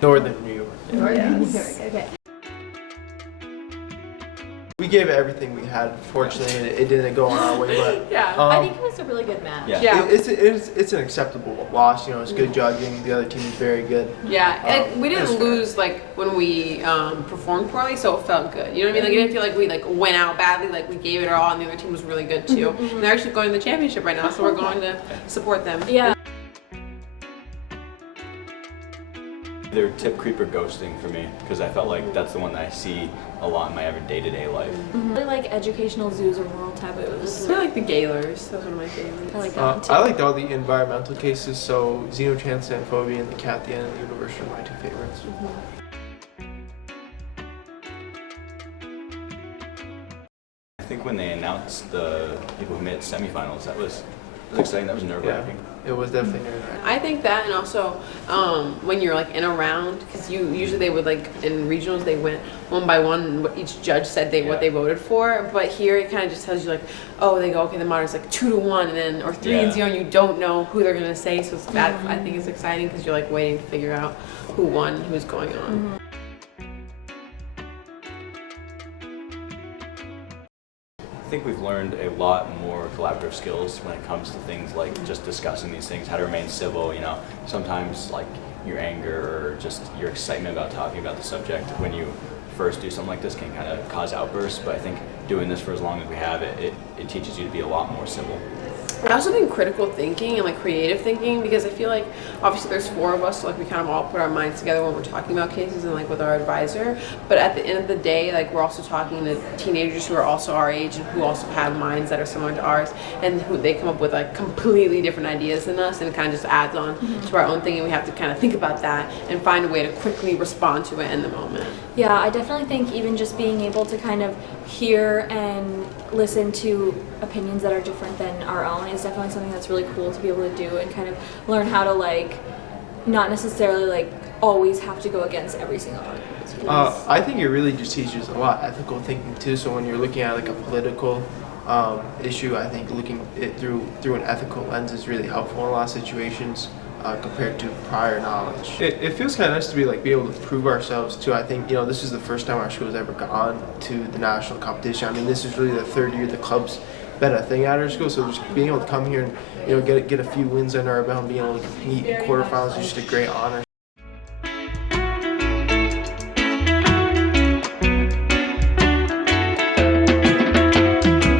Northern New York. Northern New York, okay. We gave it everything we had. Fortunately, it didn't go on our way, but Yeah. I think it was a really good match. Yeah. it's an acceptable loss. You know, it's good judging. The other team is very good. Yeah, and we it was didn't lose like when we performed poorly, so it felt good. You know what I mean? Like, it didn't feel like we like went out badly. Like, we gave it our all, and the other team was really good too. And they're actually going to the championship right now, so we're going to support them. Yeah. They're tip creeper ghosting for me because I felt like that's the one that I see a lot in my day-to-day life. I really like educational zoos or moral taboos. I like the Gaylors. That's one of my favorites. I like that one too. I liked all the environmental cases. So xenotransphobia and the cat, the end of the universe are my two favorites. I think when they announced the people who made semifinals, that was exciting. That was nerve-wracking. It was definitely nerve-wracking. I think that, and also when you're like in a round, because usually they would like in regionals they went one by one, and what each judge said what they voted for. But here it kind of just tells you like, oh, they go, okay, the moderate's like 2-1, and then or 3-0, and you don't know who they're gonna say. So it's that I think it's exciting because you're like waiting to figure out who won, who's going on. I think we've learned a lot more collaborative skills when it comes to things like just discussing these things, how to remain civil. You know, sometimes like your anger or just your excitement about talking about the subject when you first do something like this can kind of cause outbursts. But I think doing this for as long as we have it teaches you to be a lot more civil. I also think critical thinking and like creative thinking, because I feel like obviously there's 4 of us, so like we kind of all put our minds together when we're talking about cases and like with our advisor. But at the end of the day, like we're also talking to teenagers who are also our age and who also have minds that are similar to ours, and who they come up with like completely different ideas than us, and it kind of just adds on to our own thing, and we have to kind of think about that and find a way to quickly respond to it in the moment. Yeah, I definitely think even just being able to kind of hear and listen to opinions that are different than our own is definitely something that's really cool to be able to do, and kind of learn how to like not necessarily like always have to go against every single argument. I think it really just teaches a lot ethical thinking too. So when you're looking at like a political issue, I think looking it through an ethical lens is really helpful in a lot of situations compared to prior knowledge. It feels kind of nice to be able to prove ourselves too. I think this is the first time our school has ever gone to the national competition. I mean, this is really the 3rd year the club's been a thing at our school. So just being able to come here and get a few wins under our belt and being able to compete in quarterfinals is just a great honor.